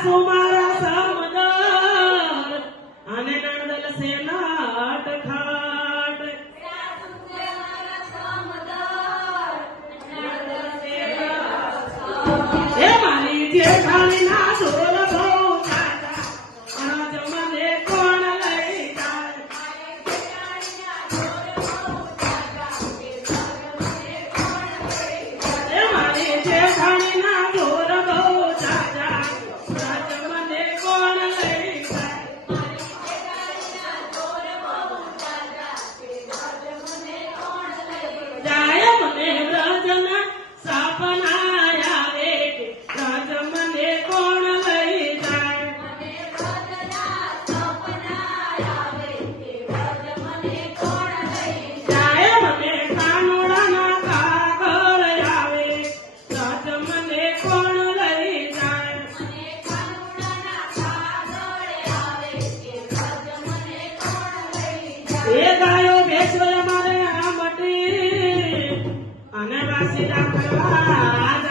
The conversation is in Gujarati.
સાસુ મારા સમદર અને નણદલ સે નાટ ખાટ એ મારી જેઠાણી ના ઢોલ બહુ જાજા આજ મને કોણ લઈ જાય એ મારી જેઠાણી ના ઢોલ બહુ જાજા આજ મને કોણ લઈ જાય મને વ્રજના સપના આવે કે રાજ મને કોણ લઈ જાય જાય મને કાનુડાના કાગળ આવે રાજ મને કોણ લઈ જાય એ ગાયો ભેંસો અમારે આ મટી અને વાસી રાખવા